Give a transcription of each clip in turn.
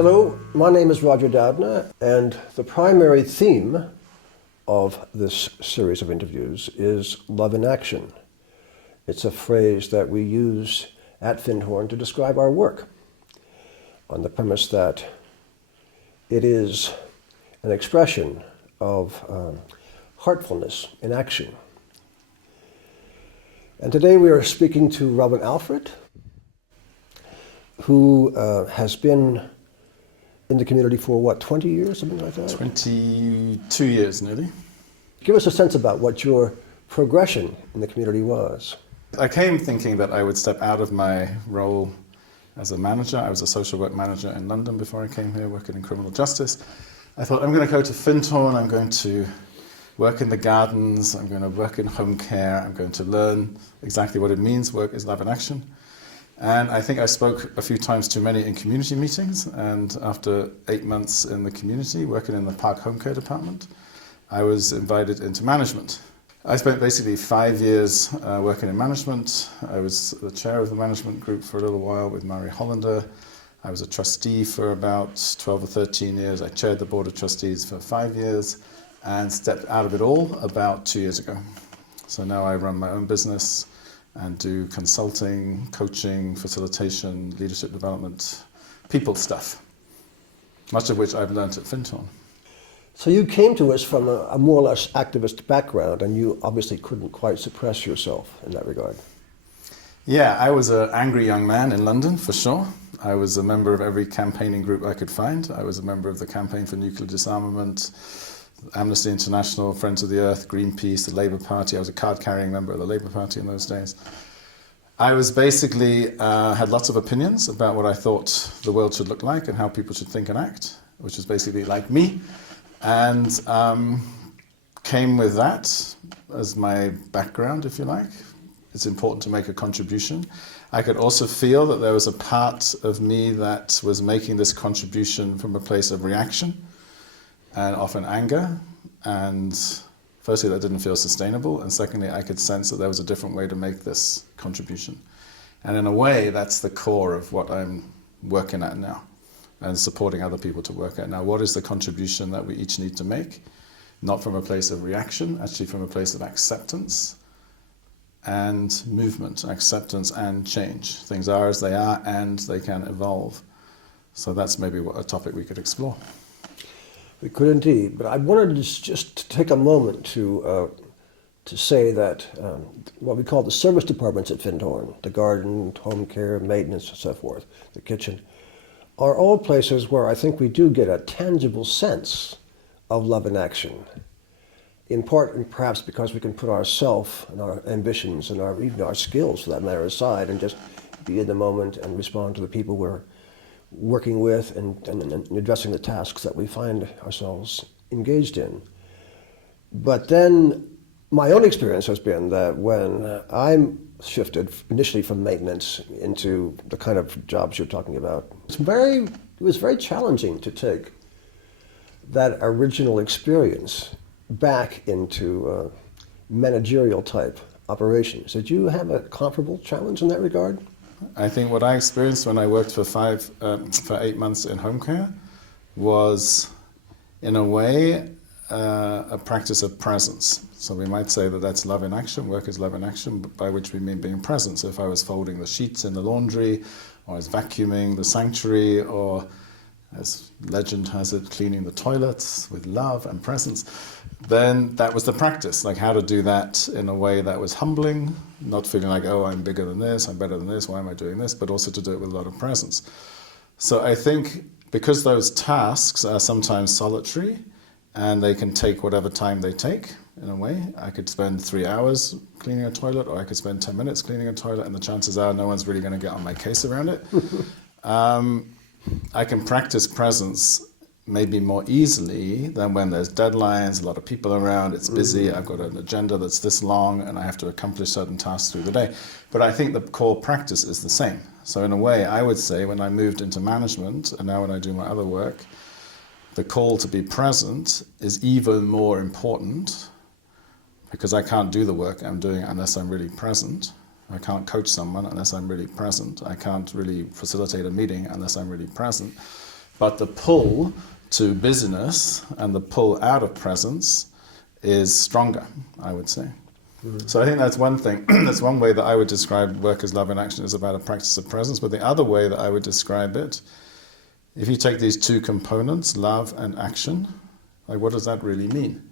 Hello, my name is Roger Doudna, and the primary theme of this series of interviews is love in action. It's a phrase that we use at Findhorn to describe our work, on the premise that it is an expression of heartfulness in action. And today we are speaking to Robin Alfred, who has been in the community for 20 years, something like that? 22 years nearly. Give us a sense about what your progression in the community was. I came thinking that I would step out of my role as a manager. I was a social work manager in London before I came here, working in criminal justice. I thought, I'm going to go to Findhorn, I'm going to work in the gardens, I'm going to work in home care, I'm going to learn exactly what it means, work is love in action. And I think I spoke a few times too many in community meetings, and after 8 months in the community, working in the park home care department, I was invited into management. I spent basically 5 years working in management. I was the chair of the management group for a little while with Mary Hollander. I was a trustee for about 12 or 13 years. I chaired the board of trustees for 5 years and stepped out of it all about 2 years ago. So now I run my own business and do consulting, coaching, facilitation, leadership development, people stuff, much of which I've learned at Findhorn. So you came to us from a more or less activist background, and you obviously couldn't quite suppress yourself in that regard. Yeah, I was an angry young man in London, for sure. I was a member of every campaigning group I could find. I was a member of the Campaign for Nuclear Disarmament, Amnesty International, Friends of the Earth, Greenpeace, the Labour Party. I was a card-carrying member of the Labour Party in those days. I was basically, had lots of opinions about what I thought the world should look like and how people should think and act, which was basically like me, and came with that as my background, if you like. It's important to make a contribution. I could also feel that there was a part of me that was making this contribution from a place of reaction, and often anger, and firstly that didn't feel sustainable, and secondly I could sense that there was a different way to make this contribution. And in a way that's the core of what I'm working at now and supporting other people to work at now. What is the contribution that we each need to make? Not from a place of reaction, actually from a place of acceptance and movement, acceptance and change. Things are as they are and they can evolve. So that's maybe a topic we could explore. We could indeed, but I wanted to just take a moment to say that what we call the service departments at Findhorn, the garden, home care, maintenance, and so forth, the kitchen, are all places where I think we do get a tangible sense of love in action. In part, and perhaps because we can put ourselves and our ambitions and even our skills, for that matter, aside and just be in the moment and respond to the people we're working with and addressing the tasks that we find ourselves engaged in. But then my own experience has been that when I shifted initially from maintenance into the kind of jobs you're talking about, it was very challenging to take that original experience back into managerial type operations. Did you have a comparable challenge in that regard? I think what I experienced when I worked for 8 months in home care was, in a way, a practice of presence. So we might say that that's love in action, work is love in action, by which we mean being present. So if I was folding the sheets in the laundry, or I was vacuuming the sanctuary, or as legend has it, cleaning the toilets with love and presence, then that was the practice, like how to do that in a way that was humbling, not feeling like, oh, I'm bigger than this, I'm better than this, why am I doing this, but also to do it with a lot of presence. So I think because those tasks are sometimes solitary and they can take whatever time they take, in a way, I could spend 3 hours cleaning a toilet, or I could spend 10 minutes cleaning a toilet, and the chances are no one's really going to get on my case around it. I can practice presence maybe more easily than when there's deadlines, a lot of people around, it's busy, I've got an agenda that's this long and I have to accomplish certain tasks through the day. But I think the core practice is the same. So in a way, I would say when I moved into management and now when I do my other work, the call to be present is even more important because I can't do the work I'm doing unless I'm really present. I can't coach someone unless I'm really present. I can't really facilitate a meeting unless I'm really present. But the pull to busyness and the pull out of presence is stronger, I would say. So I think that's one thing. That's one way that I would describe work as love in action, is about a practice of presence. But the other way that I would describe it, if you take these two components, love and action, like what does that really mean?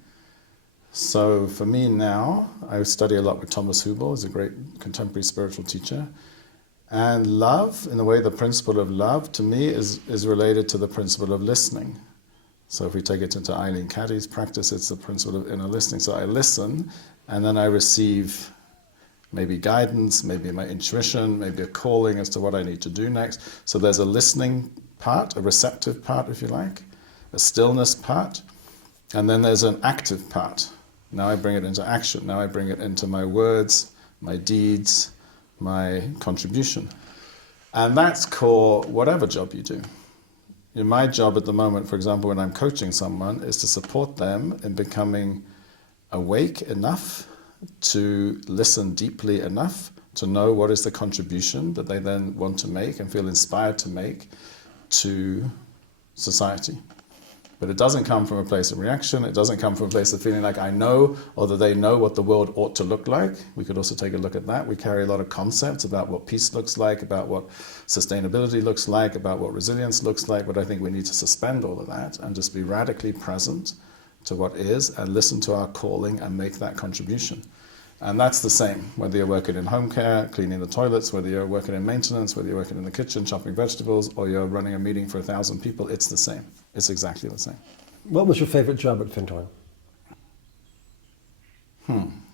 So for me now, I study a lot with Thomas Hübl, who's a great contemporary spiritual teacher. And love, in a way, the principle of love, to me, is related to the principle of listening. So if we take it into Eileen Caddy's practice, it's the principle of inner listening. So I listen, and then I receive maybe guidance, maybe my intuition, maybe a calling as to what I need to do next. So there's a listening part, a receptive part, if you like, a stillness part, and then there's an active part. Now I bring it into action. Now I bring it into my words, my deeds, my contribution. And that's core whatever job you do. My job at the moment, for example, when I'm coaching someone, is to support them in becoming awake enough to listen deeply enough to know what is the contribution that they then want to make and feel inspired to make to society. But it doesn't come from a place of reaction. It doesn't come from a place of feeling like I know or that they know what the world ought to look like. We could also take a look at that. We carry a lot of concepts about what peace looks like, about what sustainability looks like, about what resilience looks like. But I think we need to suspend all of that and just be radically present to what is and listen to our calling and make that contribution. And that's the same, whether you're working in home care, cleaning the toilets, whether you're working in maintenance, whether you're working in the kitchen, chopping vegetables, or you're running a meeting for 1,000 people, it's the same. It's exactly the same. What was your favorite job at Findhorn?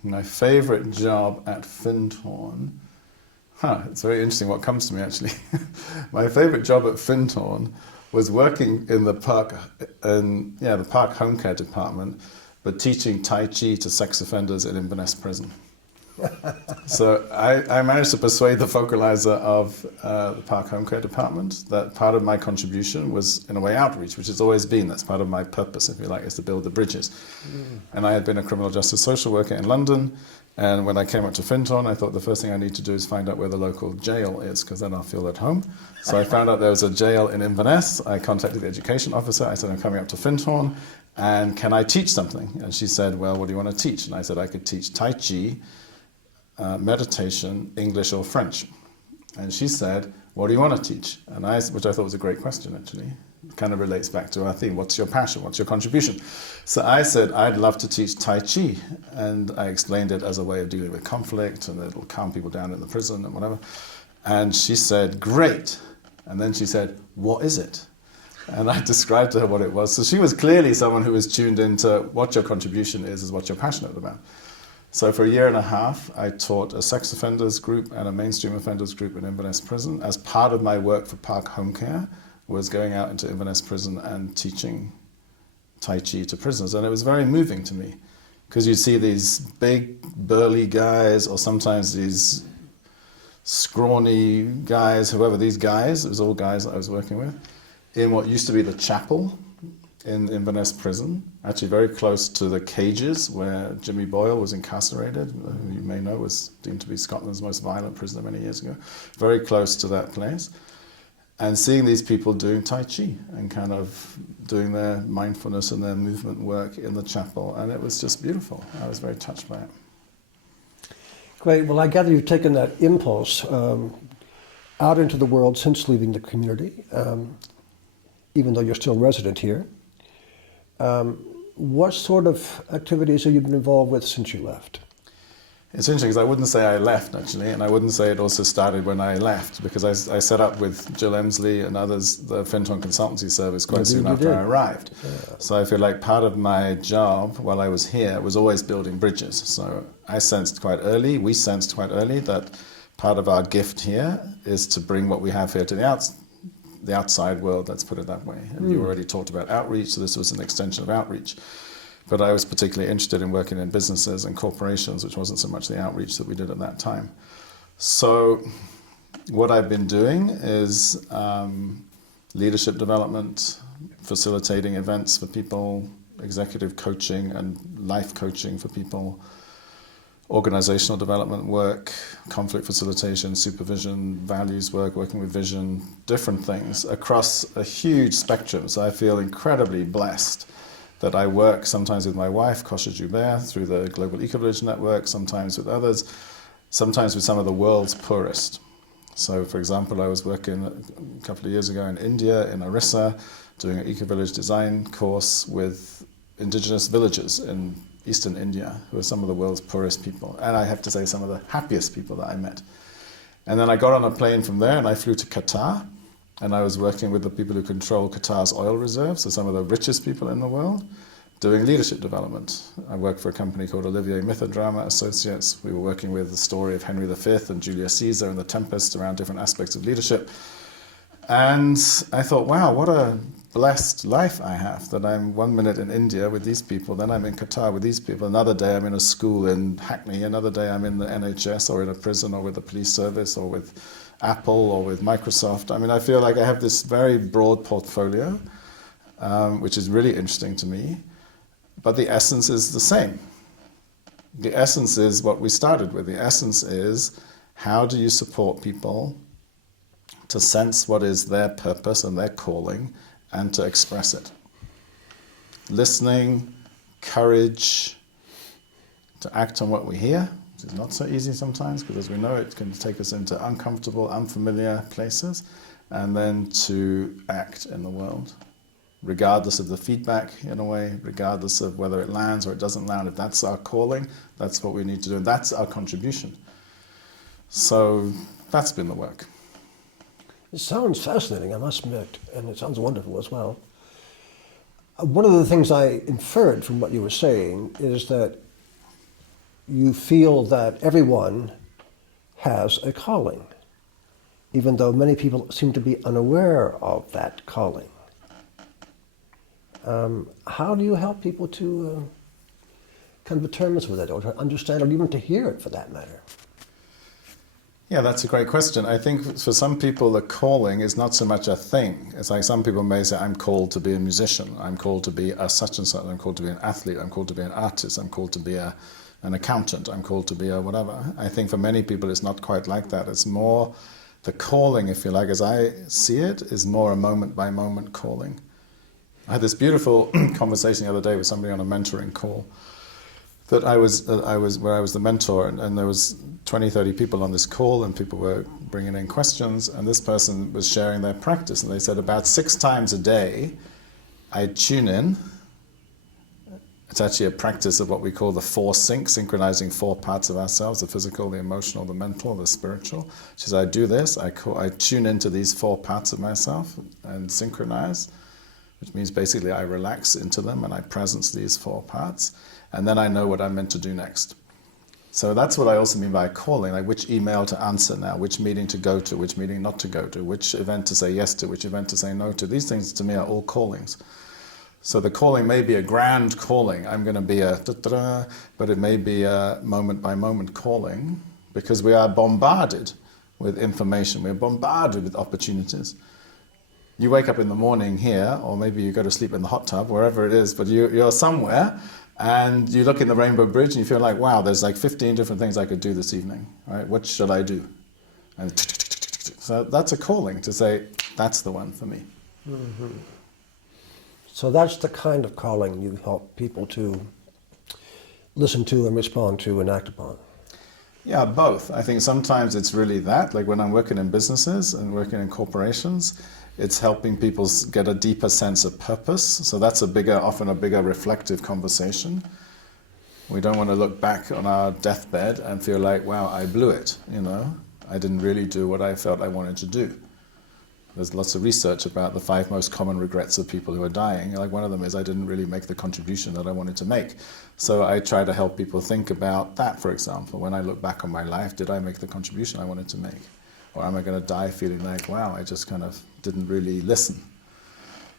My favorite job at Findhorn, it's very interesting what comes to me actually. My favorite job at Findhorn was working in the park home care department, but teaching Tai Chi to sex offenders in Inverness prison. So I managed to persuade the focalizer of the park home care department that part of my contribution was, in a way, outreach, which has always been. That's part of my purpose, if you like, is to build the bridges. And I had been a criminal justice social worker in London, and when I came up to Findhorn, I thought the first thing I need to do is find out where the local jail is, because then I'll feel at home. So I found out there was a jail in Inverness. I contacted the education officer. I said, I'm coming up to Findhorn, and can I teach something? And she said, well, what do you want to teach? And I said, I could teach Tai Chi, meditation, English or French. And she said, what do you want to teach? And which I thought was a great question, actually. It kind of relates back to our theme. What's your passion? What's your contribution? So I said, I'd love to teach Tai Chi. And I explained it as a way of dealing with conflict, and it'll calm people down in the prison and whatever. And she said, great. And then she said, what is it? And I described to her what it was. So she was clearly someone who was tuned into what your contribution is what you're passionate about. So for 1.5 years, I taught a sex offenders group and a mainstream offenders group in Inverness prison. As part of my work for Park Home Care was going out into Inverness prison and teaching Tai Chi to prisoners. And it was very moving to me, because you'd see these big, burly guys, or sometimes these scrawny guys, whoever these guys, it was all guys that I was working with, in what used to be the chapel in Inverness prison, actually very close to the cages where Jimmy Boyle was incarcerated, who you may know was deemed to be Scotland's most violent prisoner many years ago, very close to that place, and seeing these people doing Tai Chi and kind of doing their mindfulness and their movement work in the chapel, and it was just beautiful. I was very touched by it. Great. Well, I gather you've taken that impulse out into the world since leaving the community, even though you're still resident here. What sort of activities have you been involved with since you left? It's interesting, because I wouldn't say I left, actually, and I wouldn't say it also started when I left, because I set up with Jill Emsley and others the Findhorn Consultancy Service quite soon after I arrived. Yeah. So I feel like part of my job while I was here was always building bridges. So I sensed quite early, we sensed quite early, that part of our gift here is to bring what we have here to the outside world, let's put it that way. And you already talked about outreach, so this was an extension of outreach. But I was particularly interested in working in businesses and corporations, which wasn't so much the outreach that we did at that time. So what I've been doing is leadership development, facilitating events for people, executive coaching and life coaching for people, organisational development work, conflict facilitation, supervision, values work, working with vision, different things across a huge spectrum. So I feel incredibly blessed that I work sometimes with my wife, Kosha Joubert, through the Global Eco-Village Network, sometimes with others, sometimes with some of the world's poorest. So, for example, I was working a couple of years ago in India, in Orissa, doing an eco-village design course with indigenous villagers in eastern India, who are some of the world's poorest people. And I have to say, some of the happiest people that I met. And then I got on a plane from there and I flew to Qatar. And I was working with the people who control Qatar's oil reserves, so some of the richest people in the world, doing leadership development. I worked for a company called Olivier Mythodrama Associates. We were working with the story of Henry V and Julius Caesar and the Tempest around different aspects of leadership. And I thought, wow, what a blessed life I have, that I'm 1 minute in India with these people, then I'm in Qatar with these people, another day I'm in a school in Hackney, another day I'm in the NHS or in a prison or with the police service or with Apple or with Microsoft. I mean, I feel like I have this very broad portfolio, which is really interesting to me, but the essence is the same. The essence is what we started with. The essence is, how do you support people to sense what is their purpose and their calling and to express it? Listening, courage, to act on what we hear, which is not so easy sometimes, because as we know, it can take us into uncomfortable, unfamiliar places, and then to act in the world, regardless of the feedback, in a way, regardless of whether it lands or it doesn't land. If that's our calling, that's what we need to do, and that's our contribution. So that's been the work. It sounds fascinating, I must admit, and it sounds wonderful as well. One of the things I inferred from what you were saying is that you feel that everyone has a calling, even though many people seem to be unaware of that calling. How do you help people to come to terms with it, or to understand, or even to hear it for that matter? Yeah, that's a great question. I think for some people, the calling is not so much a thing. It's like some people may say, I'm called to be a musician, I'm called to be a such and such, I'm called to be an athlete, I'm called to be an artist, I'm called to be an accountant, I'm called to be a whatever. I think for many people, it's not quite like that. It's more the calling, if you like, as I see it, is more a moment-by-moment calling. I had this beautiful conversation the other day with somebody on a mentoring call, that I was where I was the mentor, and there was 20, 30 people on this call, and people were bringing in questions, and this person was sharing their practice, and they said about 6 times a day, I tune in. It's actually a practice of what we call the 4 sync, synchronizing 4 parts of ourselves, the physical, the emotional, the mental, the spiritual. She says, I do this, I tune into these 4 parts of myself and synchronize, which means basically I relax into them and I presence these 4 parts. And then I know what I'm meant to do next. So that's what I also mean by calling, like which email to answer now, which meeting to go to, which meeting not to go to, which event to say yes to, which event to say no to. These things to me are all callings. So the calling may be a grand calling, I'm going to be a da-da-da, but it may be a moment-by-moment calling, because we are bombarded with information, we're bombarded with opportunities. You wake up in the morning here, or maybe you go to sleep in the hot tub, wherever it is, but you're somewhere, and you look in the Rainbow Bridge and you feel like, wow, there's like 15 different things I could do this evening, right? What should I do? And so that's a calling to say, that's the one for me. Mm-hmm. So that's the kind of calling you help people to listen to and respond to and act upon. Yeah, both. I think sometimes it's really that, like when I'm working in businesses and working in corporations, it's helping people get a deeper sense of purpose. So that's often a bigger reflective conversation. We don't want to look back on our deathbed and feel like, wow, I blew it, I didn't really do what I felt I wanted to do. There's lots of research about the 5 most common regrets of people who are dying. Like one of them is, I didn't really make the contribution that I wanted to make. So I try to help people think about that, for example. When I look back on my life, did I make the contribution I wanted to make? Or am I going to die feeling like, wow, I just kind of didn't really listen?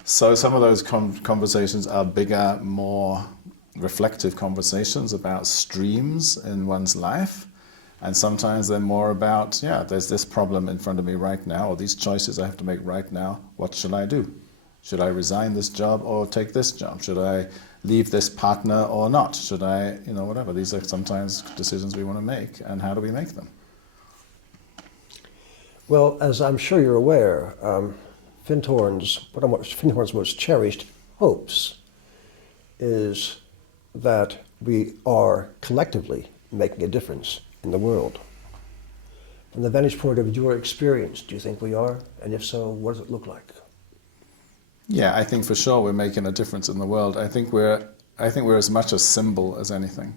So some of those conversations are bigger, more reflective conversations about streams in one's life. And sometimes they're more about, there's this problem in front of me right now, or these choices I have to make right now. What should I do? Should I resign this job or take this job? Should I leave this partner or not? Should I, whatever. These are sometimes decisions we want to make, and how do we make them? Well, as I'm sure you're aware, Findhorn's most cherished hopes is that we are collectively making a difference in the world. From the vantage point of your experience, do you think we are? And if so, what does it look like? Yeah, I think for sure we're making a difference in the world. I think we're as much a symbol as anything.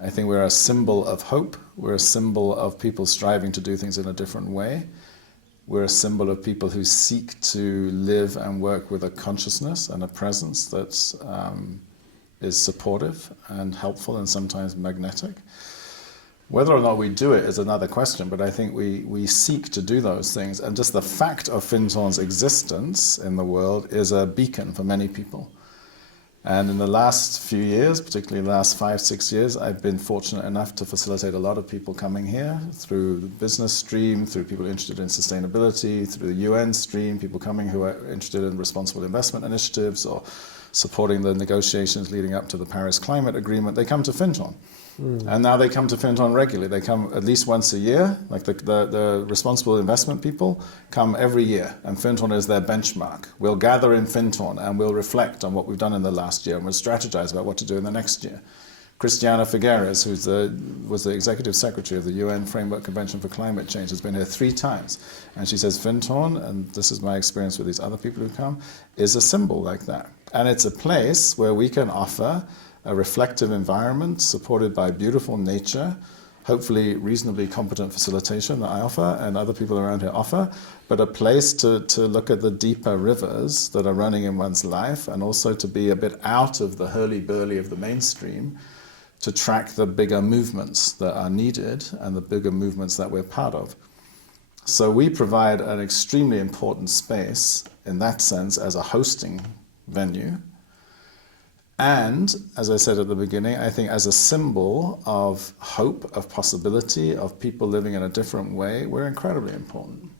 I think we're a symbol of hope. We're a symbol of people striving to do things in a different way. We're a symbol of people who seek to live and work with a consciousness and a presence that is supportive and helpful and sometimes magnetic. Whether or not we do it is another question, but I think we seek to do those things. And just the fact of Findhorn's existence in the world is a beacon for many people. And in the last few years, particularly the last 5-6 years, I've been fortunate enough to facilitate a lot of people coming here through the business stream, through people interested in sustainability, through the UN stream, people coming who are interested in responsible investment initiatives or supporting the negotiations leading up to the Paris Climate Agreement. They come to Findhorn. And now they come to Findhorn regularly. They come at least once a year. Like the responsible investment people come every year, and Findhorn is their benchmark. We'll gather in Findhorn and we'll reflect on what we've done in the last year, and we'll strategize about what to do in the next year. Christiana Figueres, who was the executive secretary of the UN Framework Convention for Climate Change, has been here 3 times. And she says Findhorn, and this is my experience with these other people who come, is a symbol like that. And it's a place where we can offer a reflective environment supported by beautiful nature, hopefully reasonably competent facilitation that I offer and other people around here offer, but a place to look at the deeper rivers that are running in one's life, and also to be a bit out of the hurly-burly of the mainstream, to track the bigger movements that are needed and the bigger movements that we're part of. So we provide an extremely important space in that sense as a hosting venue. And, as I said at the beginning, I think as a symbol of hope, of possibility, of people living in a different way, we're incredibly important.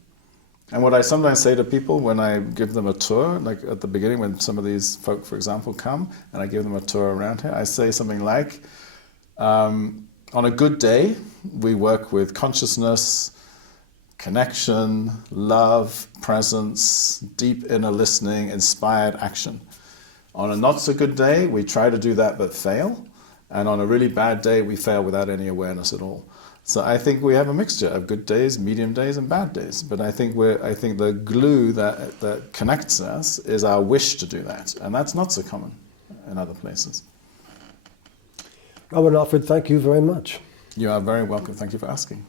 And what I sometimes say to people when I give them a tour, like at the beginning when some of these folk, for example, come and I give them a tour around here, I say something like, on a good day, we work with consciousness, connection, love, presence, deep inner listening, inspired action. On a not so good day, we try to do that but fail. And on a really bad day, we fail without any awareness at all. So I think we have a mixture of good days, medium days, and bad days. But I think the glue that connects us is our wish to do that. And that's not so common in other places. Robert and Alfred, thank you very much. You are very welcome. Thank you for asking.